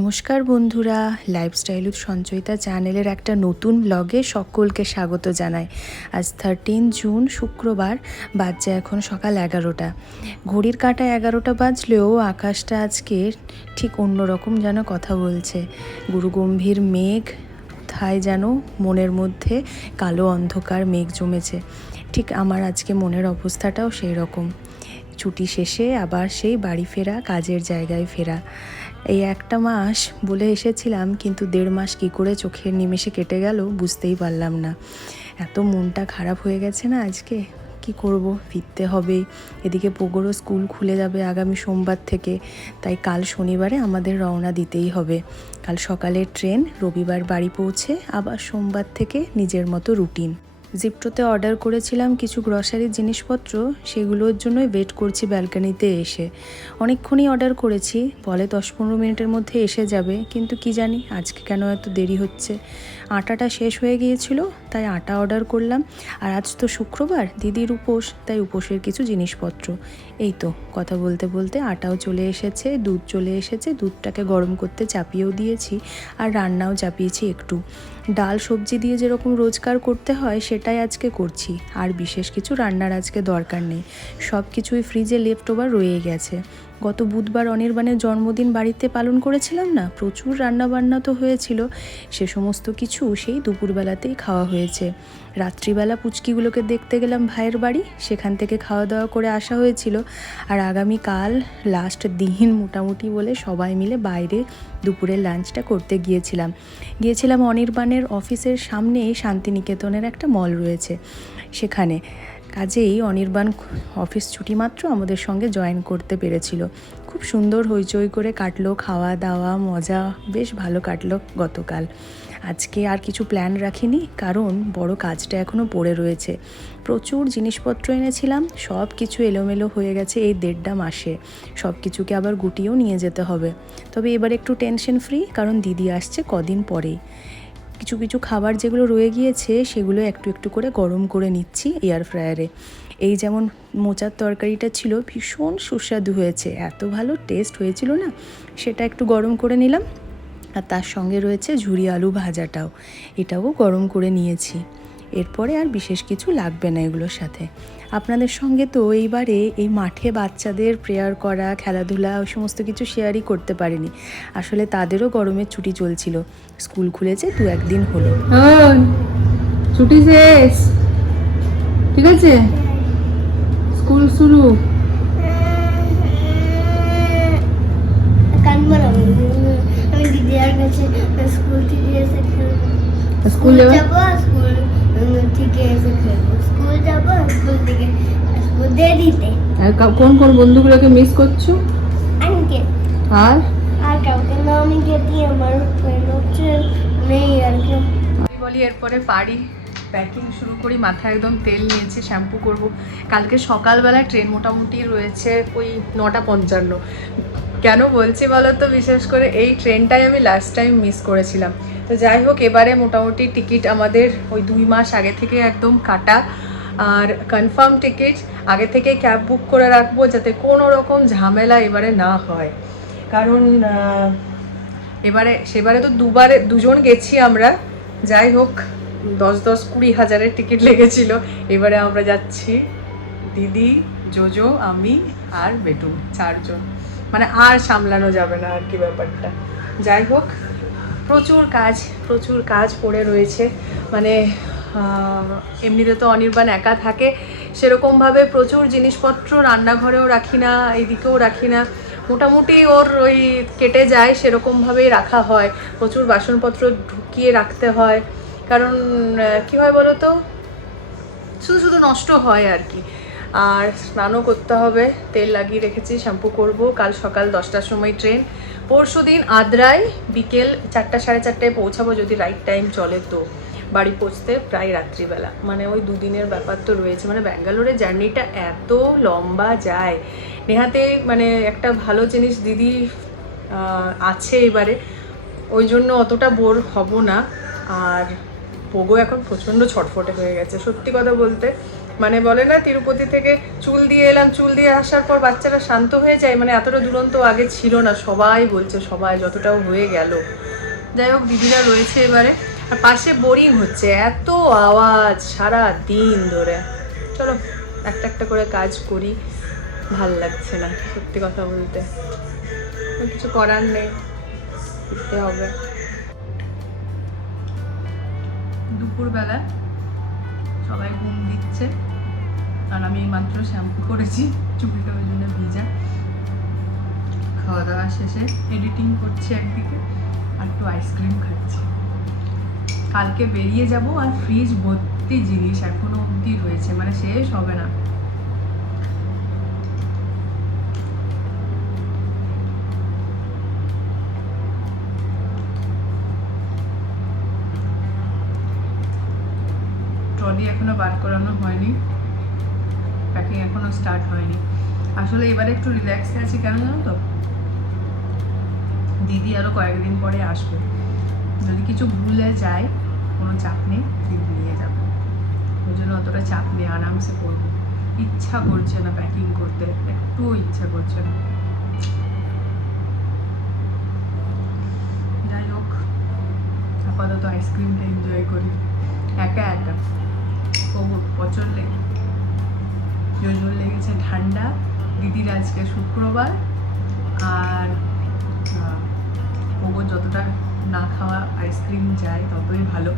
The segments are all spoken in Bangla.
নমস্কার বন্ধুরা লাইফস্টাইল উইথ সঞ্চয়িতা চ্যানেলের একটা নতুন ব্লগে সকলকে স্বাগত জানাই। আজ থার্টিন জুন শুক্রবার, বাজছে এখন সকাল এগারোটা। ঘড়ির কাঁটা এগারোটা বাজলেও আকাশটা আজকে ঠিক অন্যরকম যেন কথা বলছে। গুরুগম্ভীর মেঘ, কোথায় যেন মনের মধ্যে কালো অন্ধকার মেঘ জমেছে। ঠিক আমার আজকে মনের অবস্থাটাও সেই রকম ছুটি শেষে আবার সেই বাড়ি ফেরা, কাজের জায়গায় ফেরা। এই একটা মাস বলে এসেছিলাম, কিন্তু দেড় মাস কী করে চোখের নিমেষে কেটে গেল বুঝতেই পারলাম না। এত মনটা খারাপ হয়ে গেছে না আজকে? কি করব? ফিরতে হবে। এদিকে পোগোরও স্কুল খুলে যাবে আগামী সোমবার থেকে। তাই কাল শনিবারে আমাদের রওনা দিতেই হবে। কাল সকালের ট্রেন, রবিবার বাড়ি পৌঁছে আবার সোমবার থেকে নিজের মতো রুটিন। জিপটোতে অর্ডার করেছিলাম কিছু গ্রসারির জিনিসপত্র, সেগুলোর জন্যই ওয়েট করছি ব্যালকানিতে এসে। অনেকক্ষণই অর্ডার করেছি, বলে দশ পনেরো মিনিটের মধ্যে এসে যাবে, কিন্তু কি জানি আজকে কেন এত দেরি হচ্ছে। আটাটা শেষ হয়ে গিয়েছিল, তাই আটা অর্ডার করলাম। আর আজ তো শুক্রবার, দিদির উপোস, তাই উপোসের কিছু জিনিসপত্র। এই তো, কথা বলতে বলতে আটাও চলে এসেছে, দুধ চলে এসেছে, দুধটাকে গরম করতে চাপিয়েও দিয়েছি, আর রান্নাও চাপিয়েছি একটু। ডাল সবজি দিয়ে যেরকম রোজগার করতে হয়, সেটাই আজকে করছি। আর বিশেষ কিছু রান্নার আজকে দরকার নেই। সব কিছুই ফ্রিজে লেফট ওভার রয়ে গেছে। গত বুধবার অনির্বাণের জন্মদিন বাড়িতে পালন করেছিলাম না, প্রচুর রান্নাবান্না তো হয়েছিল। সে সমস্ত কিছু সেই দুপুরবেলাতেই খাওয়া হয়েছে। রাত্রিবেলা পুচকিগুলোকে দেখতে গেলাম ভাইয়ের বাড়ি, সেখান থেকে খাওয়া দাওয়া করে আসা হয়েছিল। আর আগামীকাল লাস্ট দিন মোটামুটি বলে সবাই মিলে বাইরে দুপুরের লাঞ্চটা করতে গিয়েছিলাম। গিয়েছিলাম অনির্বাণের অফিসের সামনেই শান্তিনিকেতনের একটা মল রয়েছে। সেখানে কাজেই অনির্বাণ অফিস ছুটি মাত্র আমাদের সঙ্গে জয়েন করতে পেরেছিল। খুব সুন্দর হইচই করে কাটলো খাওয়া দাওয়া মজা, বেশ ভালো কাটলো গতকাল। আজকে আর কিছু প্ল্যান রাখিনি, কারণ বড় কাজটা এখনও পড়ে রয়েছে। প্রচুর জিনিসপত্র এনেছিলাম সব কিছু এলোমেলো হয়ে গেছে এই দেড়টা মাসে। সব কিছুকে আবার গুটিয়েও নিয়ে যেতে হবে। তবে এবার একটু টেনশন ফ্রি কারণ দিদি আসছে কদিন পরেই। কিছু কিছু খাবার যেগুলো রয়ে গিয়েছে সেগুলো একটু একটু করে গরম করে নিচ্ছি এয়ার ফ্রায়ারে এই যেমন মোচার তরকারিটা ছিল, ভীষণ সুস্বাদু হয়েছে। এত ভালো টেস্ট হয়েছিল না? সেটা একটু গরম করে নিলাম। আর তার সঙ্গে রয়েছে ঝুরি আলু ভাজাটাও। এটাও গরম করে নিয়েছি। এরপরে আর বিশেষ কিছু লাগবে না এগুলোর সাথে। আপনাদের সঙ্গে তো এইবারে এই মাঠে বাচ্চাদের প্রেয়ার করা খেলাধুলা ওই সমস্ত কিছু শেয়ারই করতে পারিনি। আসলে তাদেরও গরমের ছুটি চলছিল। স্কুল খুলেছে দু একদিন হলো। ছুটি শেষ। ঠিক আছে? স্কুল শুরু। স্কুল স্কুল কোন কোন বন্ধুগুলোকে মিস করছ? আর? আর কাউকে না আমি গেছি আমার ফ্রেন্ড হচ্ছে নেই আর কি বলি এরপরে পারি। প্যাকিং শুরু করি মাথায় একদম তেল নিয়েছি শ্যাম্পু করব। কালকে সকালবেলা ট্রেন মোটামুটি রয়েছে ওই নটা পঞ্চান্ন। কেন বলছি বলো তো? বিশেষ করে এই ট্রেনটাই আমি লাস্ট টাইম মিস করেছিলাম। তো যাই হোক এবারে মোটামুটি টিকিট আমাদের ওই দুই মাস আগে থেকে একদম কাটা। আর কনফার্ম টিকিট আগে থেকে ক্যাব বুক করে রাখব যাতে কোনো রকম ঝামেলা এবারে না হয়। কারণ এবারে, সেবারে তো দুবারে, দুজন গেছি আমরা। যাই হোক, দশ দশ কুড়ি হাজারের টিকিট লেগেছিল। এবারে আমরা যাচ্ছি দিদি, জোজো, আমি আর বেটু চারজন। মানে আর সামলানো যাবে না আর কি ব্যাপারটা। যাই হোক, প্রচুর কাজ প্রচুর কাজ পড়ে রয়েছে। মানে এমনিতে তো অনির্বাণ একা থাকে, সেরকমভাবে প্রচুর জিনিসপত্র রান্নাঘরেও রাখি না এদিকেও রাখি না। মোটামুটি ওর ওই কেটে যায়, সেরকমভাবেই রাখা হয়। প্রচুর বাসনপত্র ঢুকিয়ে রাখতে হয়। কারণ কি হয় বলো তো শুধু শুধু নষ্ট হয় আর কি। আর স্নানও করতে হবে, তেল লাগিয়ে রেখেছি, শ্যাম্পু করব। কাল সকাল দশটার সময় ট্রেন। পরশু দিন আদ্রায় বিকেল চারটা, সাড়ে চারটায় পৌঁছাবো যদি রাইট টাইম চলে তো। বাড়ি পৌঁছতে প্রায় রাত্রিবেলা। মানে ওই দুদিনের ব্যাপার তো রয়েছে। মানে ব্যাঙ্গালোরের জার্নিটা এত লম্বা যায়। নেহাতে মানে একটা ভালো জিনিস দিদি আছে এবারে। ওই জন্য অতটা বোর হব না। আর পোগো এখন প্রচণ্ড ছটফটে হয়ে গেছে। সত্যি কথা বলতে মানে বলে না, তিরুপতি থেকে চুল দিয়ে এলাম, চুল দিয়ে আসার পর বাচ্চারা শান্ত হয়ে যায়। মানে এতটা দুরন্ত আগে ছিল না। সবাই বলছে, সবাই যতটাও হয়ে গেল। যাই হোক, দিদিরা রয়েছে এবারে। আর পাশে বোরিং হচ্ছে, এত আওয়াজ সারা দিন ধরে। চলো, একটা একটা করে কাজ করি, ভালো লাগছে না, সত্যি কথা বলতে। কিছু করার নেই, করতে হবে। দুপুরবেলা সবাই ঘুম দিচ্ছে আর আমি মাত্র শ্যাম্পু করেছি চুলটা ওই জন্য ভিজা। খাওয়া দাওয়া শেষে এডিটিং করছি একদিকে, আর একটু আইসক্রিম খাচ্ছি। কালকে বেরিয়ে যাব আর ফ্রিজ ভর্তি জিনিস এখনও অবধি রয়েছে মানে শেষ হবে না। ট্রলি এখনও বার করানো হয়নি প্যাকিং এখনও স্টার্ট হয়নি। আসলে এবারে একটু রিল্যাক্সে আছি, কেন জানো তো? দিদি আরও কয়েকদিন পরে আসবে। যদি কিছু ভুলে যায়, কোনো চাপ নেই দিদি নিয়ে যাবে। ওই জন্য অতটা চাপ নেই আরামসে করব। ইচ্ছা করছে না প্যাকিং করতে, একটুও ইচ্ছা করছে না। যাই হোক, আপাতত আইসক্রিমটা এনজয় করি। একা একা। প্রবল প্রচণ্ড লেগে জোর লেগেছে ঠান্ডা। দিদির আজকে শুক্রবার। আর প্রবল যতটা না খাওয়া আইসক্রিম যায় ততই ভালো।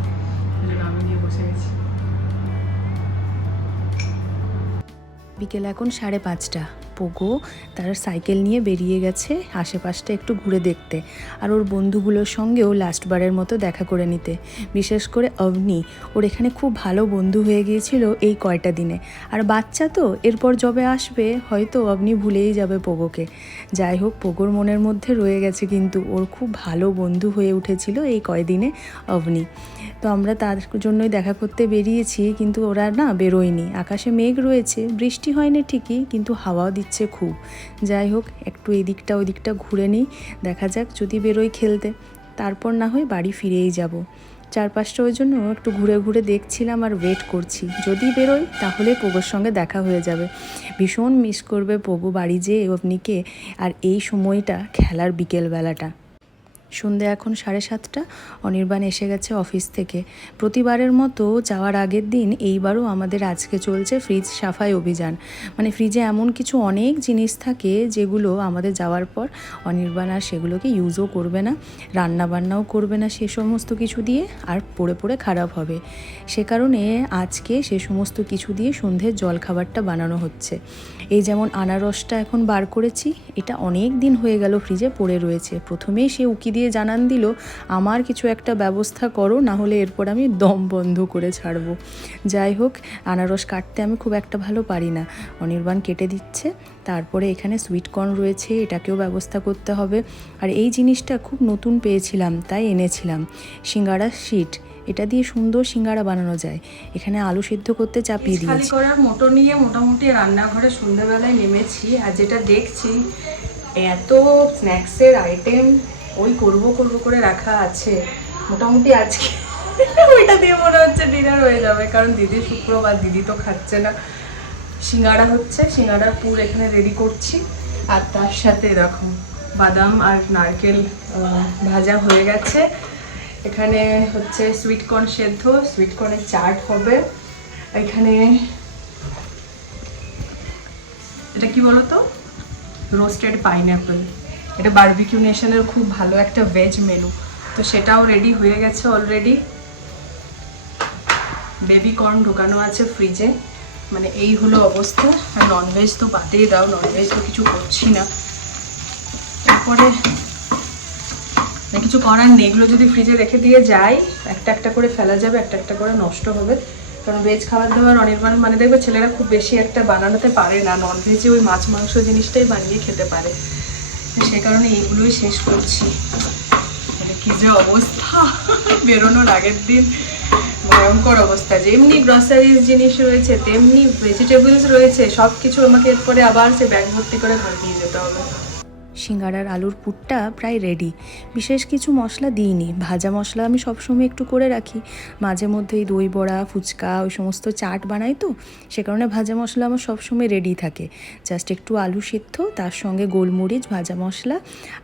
আমি নিয়ে বসে গেছি। বিকেল এখন সাড়ে পাঁচটা। পোগো তার সাইকেল নিয়ে বেরিয়ে গেছে আশেপাশটা একটু ঘুরে দেখতে আর ওর বন্ধুগুলোর সঙ্গেও লাস্টবারের মতো দেখা করে নিতে। বিশেষ করে অবনি, ওর এখানে খুব ভালো বন্ধু হয়ে গিয়েছিল এই কয়টা দিনে। আর বাচ্চা তো, এরপর যবে আসবে, হয়তো অবনি ভুলেই যাবে পোগোকে। যাই হোক, পোগোর মনের মধ্যে রয়ে গেছে কিন্তু ওর খুব ভালো বন্ধু হয়ে উঠেছিল এই কয়দিনে অবনি। তো আমরা তার জন্যই দেখা করতে বেরিয়েছি কিন্তু ওরা না বেরোয়নি। আকাশে মেঘ রয়েছে, বৃষ্টি হয়নি ঠিকই কিন্তু হাওয়াও দিচ্ছে খুব। যাই হোক, একটু এদিকটা ওদিকটা ঘুরে নিই। দেখা যাক যদি বেরোই খেলতে। তারপর না হয় বাড়ি ফিরেই যাব। চারপাশটা ওই জন্য একটু ঘুরে ঘুরে দেখছিলাম আর ওয়েট করছি। যদি বেরোই তাহলে পোগোর সঙ্গে দেখা হয়ে যাবে। ভীষণ মিস করবে পোগো বাড়ি যেয়ে অবনিকে আর এই সময়টা খেলার বিকেলবেলাটা। সন্ধে এখন সাড়ে সাতটা, অনির্বাণ এসে গেছে অফিস থেকে। প্রতিবারের মতো যাওয়ার আগের দিন এইবারও আমাদের আজকে চলছে ফ্রিজ সাফাই অভিযান। মানে ফ্রিজে এমন কিছু অনেক জিনিস থাকে যেগুলো আমাদের যাওয়ার পর অনির্বাণ আর সেগুলোকে ইউজও করবে না রান্না বান্নাও করবে না সে সমস্ত কিছু দিয়ে আর পড়ে পড়ে খারাপ হবে। সে কারণে আজকে সে সমস্ত কিছু দিয়ে সন্ধ্যের জলখাবারটা বানানো হচ্ছে। এই যেমন আনারসটা এখন বার করেছি, এটা অনেক দিন হয়ে গেল ফ্রিজে পড়ে রয়েছে। প্রথমেই সে উকি দিয়ে জানান দিল আমার কিছু একটা ব্যবস্থা করো না হলে এরপর আমি দম বন্ধ করে ছাড়বো। যাই হোক আনারস কাটতে আমি খুব একটা ভালো পারি না। অনির্বাণ কেটে দিচ্ছে। তারপরে এখানে সুইট কর্ন রয়েছে এটাকেও ব্যবস্থা করতে হবে। আর এই জিনিসটা খুব নতুন পেয়েছিলাম তাই এনেছিলাম। সিঙ্গারা শিট এটা দিয়ে সুন্দর সিঙ্গারা বানানো যায়। এখানে আলু সিদ্ধ করতে চাপিয়ে খালি দিয়েছি। করার মোটর নিয়ে মোটামুটি রান্নাঘরে সন্ধ্যাবেলায় নেমেছি আর যেটা দেখছি এত স্ন্যাক্সের আইটেম ওই করব করব করে রাখা আছে। মোটামুটি আজকে ওইটা দিয়ে মনে হচ্ছে ডিনার হয়ে যাবে, কারণ দিদি শুক্রবার, দিদি তো খাচ্ছে না। সিঙ্গাড়া হচ্ছে সিঙ্গাড়ার পুর এখানে রেডি করছি। আর তার সাথে দেখো, বাদাম আর নারকেল ভাজা হয়ে গেছে। এখানে হচ্ছে সুইটকর্ন সেদ্ধ সুইটকর্নের চাট হবে। এখানে এটা কি বলতো? রোস্টেড পাইনঅ্যাপেল এটা বারবিকিউ নেশনের খুব ভালো একটা ভেজ মেনু তো সেটাও রেডি হয়ে গেছে অলরেডি বেবি কর্ন ঢোকানো আছে ফ্রিজে মানে এই হলো অবস্থা। আর ননভেজ তো বাদেই দাও ননভেজ তো কিছু করছি না। তারপরে না কিছু করার নেই। এগুলো যদি ফ্রিজে রেখে দিয়ে যাই, একটা একটা করে ফেলা যাবে, একটা একটা করে নষ্ট হবে। কারণ ভেজ খাবার দাবার অনির্বাণ মানে দেখবে ছেলেরা খুব বেশি একটা বানানোতে পারে না। নন ভেজে ওই মাছ মাংস জিনিসটাই বানিয়ে খেতে পারে। সে কারণে এইগুলোই শেষ করছি। মানে কি যে অবস্থা? বেরোনোর আগের দিন ভয়ঙ্কর অবস্থা। যেমনি গ্রসারিজ জিনিস রয়েছে, তেমনি ভেজিটেবলস রয়েছে সব কিছু আমাকে এরপরে আবার সে ব্যাগ ভর্তি করে ঘরে নিয়ে যেতে হবে। সিঙ্গারার আলুর পুটটা প্রায় রেডি বিশেষ কিছু মশলা দিইনি। ভাজা মশলা আমি সবসময় একটু করে রাখি। মাঝে মধ্যে এই দই বড়া, ফুচকা, ওই সমস্ত চাট বানাই তো, সে কারণে ভাজা মশলা আমার সবসময় রেডি থাকে। জাস্ট একটু আলু সিদ্ধ, তার সঙ্গে গোলমরিচ, ভাজা মশলা,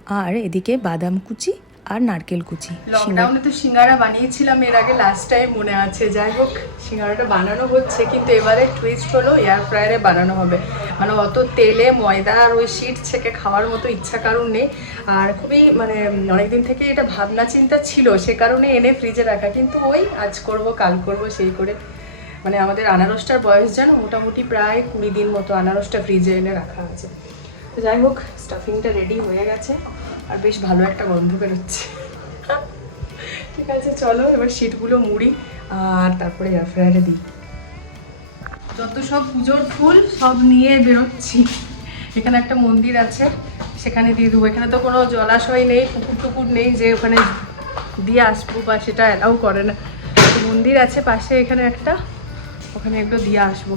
আর এদিকে বাদাম কুচি আর নারকেল কুচি লকডাউনে তো সিঙ্গারা বানিয়েছিলাম, এর আগে লাস্ট টাইম মনে আছে। যাই হোক, সিঙ্গারাটা বানানো হচ্ছে, কিন্তু এবারে টুইস্ট হলো এয়ার ফ্রায়ারে বানানো হবে। মানে অত তেলে ময়দা আর ওই শিট ছেঁকে খাওয়ার মতো ইচ্ছা কারণ নেই। আর খুবই মানে অনেকদিন থেকে এটা ভাবনা চিন্তা ছিল, সে কারণে এনে ফ্রিজে রাখা। কিন্তু ওই আজ করব, কাল করব, সেই করে মানে আমাদের আনারসটার বয়স জানো মোটামুটি প্রায় কুড়ি দিন মতো আনারসটা ফ্রিজে এনে রাখা আছে। যাই হোক স্টাফিংটা রেডি হয়ে গেছে। আর বেশ ভালো একটা গন্ধ বেরোচ্ছে। ঠিক আছে, চলো, এবার শিটগুলো মুড়ি আর তারপরে এয়ার ফ্রায়ারে দিই। যত সব পুজোর ফুল, সব নিয়ে বেরোচ্ছি। এখানে একটা মন্দির আছে, সেখানে দিয়ে দেবো। এখানে তো কোনো জলাশয় নেই পুকুর টুকুর নেই যে ওখানে দিয়ে আসব বা সেটা অ্যালাউ করে না। মন্দির আছে পাশে এখানে একটা, ওখানে এগুলো দিয়ে আসব।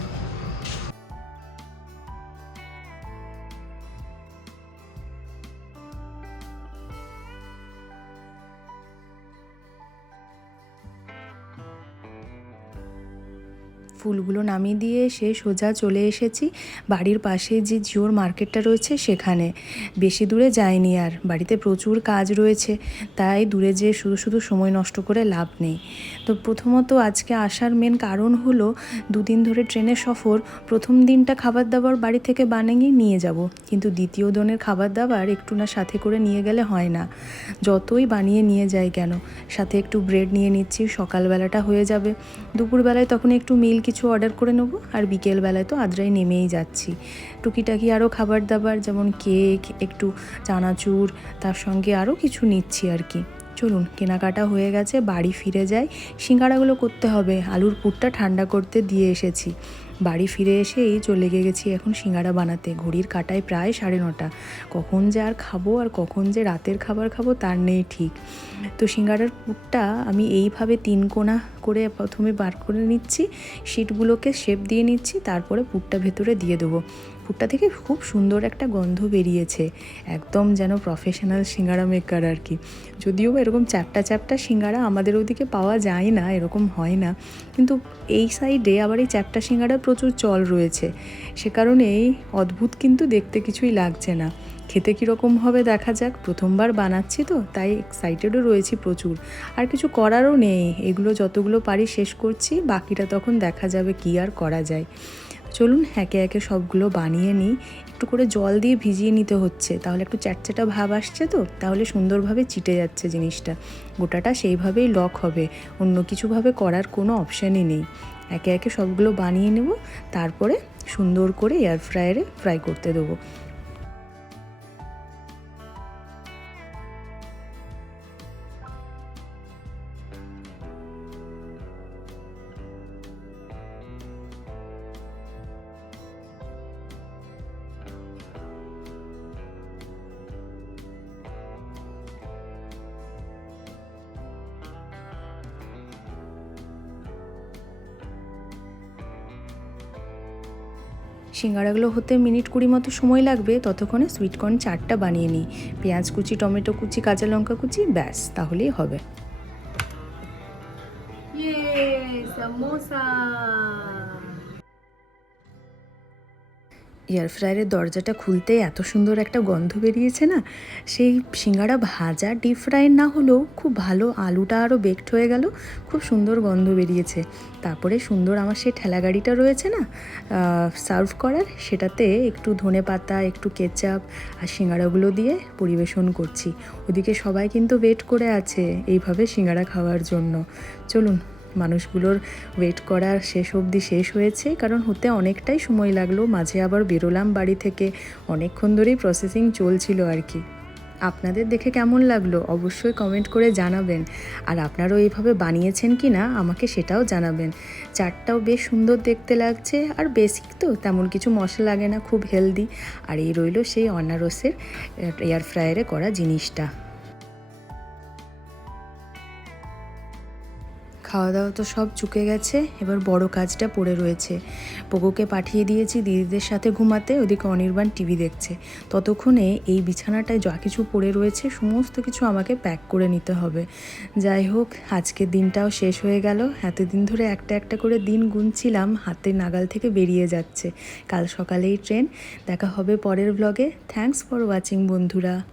ফুলগুলো নামিয়ে দিয়ে এসে সোজা চলে এসেছি বাড়ির পাশে যে জিওর মার্কেটটা রয়েছে সেখানে। বেশি দূরে যাইনি আর, বাড়িতে প্রচুর কাজ রয়েছে, তাই দূরে যেয়ে শুধু শুধু সময় নষ্ট করে লাভ নেই। তো প্রথমত আজকে আসার মেন কারণ হলো, দুদিন ধরে ট্রেনের সফর, প্রথম দিনটা খাবার দাবার বাড়ি থেকে বানিয়ে নিয়ে যাব, কিন্তু দ্বিতীয় দিনের খাবার দাবার একটু না সাথে করে নিয়ে গেলে হয় না। যতই বানিয়ে নিয়ে যাই কেন, সাথে একটু ব্রেড নিয়ে নিচ্ছি, সকালবেলাটা হয়ে যাবে। দুপুরবেলায় তখন একটু মিল কিছু অর্ডার করে নেব, আর বিকেলবেলায় তো আদ্রায় নেমেই যাচ্ছি। টুকিটাকি আরও খাবার দাবার যেমন কেক, একটু চানাচুর, তার সঙ্গে আরও কিছু নিচ্ছি আর কি। চলুন, কেনাকাটা হয়ে গেছে, বাড়ি ফিরে যাই। সিঙ্গাড়াগুলো করতে হবে, আলুর পুরটা ঠান্ডা করতে দিয়ে এসেছি। বাড়ি ফিরে এসেই চলে গেছি এখন সিঙ্গারা বানাতে। ঘড়ির কাটায় প্রায় সাড়ে নটা। কখন যে আর খাব আর কখন যে রাতের খাবার খাব তার নেই ঠিক। তো সিঙ্গারার পুরটা আমি এইভাবে তিন কোনা করে প্রথমে বার করে নিচ্ছি। শিটগুলোকে শেপ দিয়ে নিচ্ছি, তারপরে পুরটা ভেতরে দিয়ে দেবো। পুরটা থেকে খুব সুন্দর একটা গন্ধ বেরিয়েছে, একদম যেন প্রফেশনাল সিঙ্গারা মেকার আর কি। যদিও এরকম চ্যাপটা চ্যাপটা সিঙ্গারা আমাদের ওদিকে পাওয়া যায় না, এরকম হয় না, কিন্তু এই সাইডে আবার এই চ্যাপটা সিঙ্গারা প্রচুর চল রয়েছে। সে কারণে এই অদ্ভুত কিন্তু দেখতে কিছুই লাগছে না। খেতে কীরকম হবে দেখা যাক, প্রথমবার বানাচ্ছি তো, তাই এক্সাইটেডও রয়েছি প্রচুর। আর কিছু করারও নেই, এগুলো যতগুলো পারি শেষ করছি, বাকিটা তখন দেখা যাবে কি আর করা যায়। চলুন একে একে সবগুলো বানিয়ে নিই। একটু করে জল দিয়ে ভিজিয়ে নিতে হচ্ছে। তাহলে একটু চ্যাটচ্যাটা ভাব আসছে তো? তাহলে সুন্দরভাবে চিটে যাচ্ছে জিনিসটা। গোটাটা সেইভাবেই লক হবে। অন্য কিছুভাবে করার কোনো অপশানই নেই। একে একে সবগুলো বানিয়ে নেব। তারপরে সুন্দর করে এয়ার ফ্রায়ারে ফ্রাই করতে দেবো। সিঙ্গারাগুলো হতে মিনিট কুড়ি মতো সময় লাগবে, ততক্ষণে সুইটকর্ন চাটটা বানিয়ে নিই। পেঁয়াজ কুচি, টমেটো কুচি, কাঁচা লঙ্কা কুচি, ব্যাস, তাহলেই হবে। ইয়ে সমোসা। এয়ার ফ্রায়ারের দরজাটা খুলতে এত সুন্দর একটা গন্ধ বেরিয়েছে না? সেই সিঙ্গারা ভাজা ডিপ ফ্রাই না হলেও খুব ভালো, আলুটা আরও বেকড হয়ে গেল, খুব সুন্দর গন্ধ বেরিয়েছে। তারপরে সুন্দর আমার সেই ঠেলা গাড়িটা রয়েছে না সার্ভ করার, সেটাতে একটু ধনে পাতা, একটু কেচাপ আর সিঙ্গারাগুলো দিয়ে পরিবেশন করছি। ওদিকে সবাই কিন্তু ওয়েট করে আছে এইভাবে সিঙ্গারা খাওয়ার জন্য। চলুন। মানুষগুলোর ওয়েট করার শেষ অবধি শেষ হয়েছে, কারণ হতে অনেকটাই সময় লাগল। মাঝে আবার বেরোলাম বাড়ি থেকে। অনেকক্ষণ ধরেই প্রসেসিং চলছিল আর কি। আপনাদের দেখে কেমন লাগল? অবশ্যই কমেন্ট করে জানাবেন। আর আপনারাও এইভাবে বানিয়েছেন কি না, আমাকে সেটাও জানাবেন। চাটটাও বেশ সুন্দর দেখতে লাগছে, আর বেসিক তো, তেমন কিছু মশলা লাগে না, খুব হেলদি আর এই রইল সেই অনারসের এয়ার ফ্রায়ারে করা জিনিসটা। খাওয়া দাওয়া তো সব চুকে গেছে, এবার বড় কাজটা পড়ে রয়েছে। পোগোকে পাঠিয়ে দিয়েছি দিদিদের সাথে ঘুমাতে, ওদিকে অনির্বাণ টিভি দেখছে। ততক্ষণে এই বিছানাটায় যা কিছু পড়ে রয়েছে, সমস্ত কিছু আমাকে প্যাক করে নিতে হবে। যাই হোক, আজকের দিনটাও শেষ হয়ে গেল। এতদিন ধরে একটা একটা করে দিন গুনছিলাম হাতের নাগাল থেকে বেরিয়ে যাচ্ছে। কাল সকালেই ট্রেন। দেখা হবে পরের ব্লগে থ্যাঙ্কস ফর ওয়াচিং বন্ধুরা।